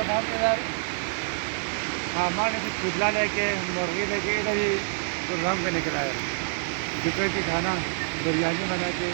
तमाम इधर सामान जैसे चूल्हा लेके मुर्गी लेके इधर ही प्रोग्राम करने के लाए दोपहर की खाना बिरयानी बना के